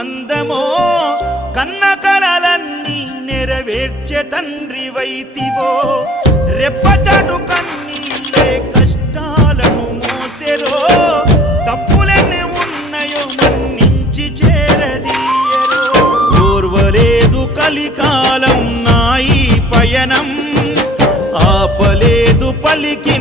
బంధమో కన్న కలలన్నీ నెరవేర్చే తండ్రి వైతివో రెప్పచాటు కన్నీళ్ళే కష్టాలను మోసెరో తప్పులెన్ని ఉన్నాయో మన్నించి చేరదీయరో ఓర్వలేదు కలికాలం నా ఈ పయనం ఆపలేదు పలికి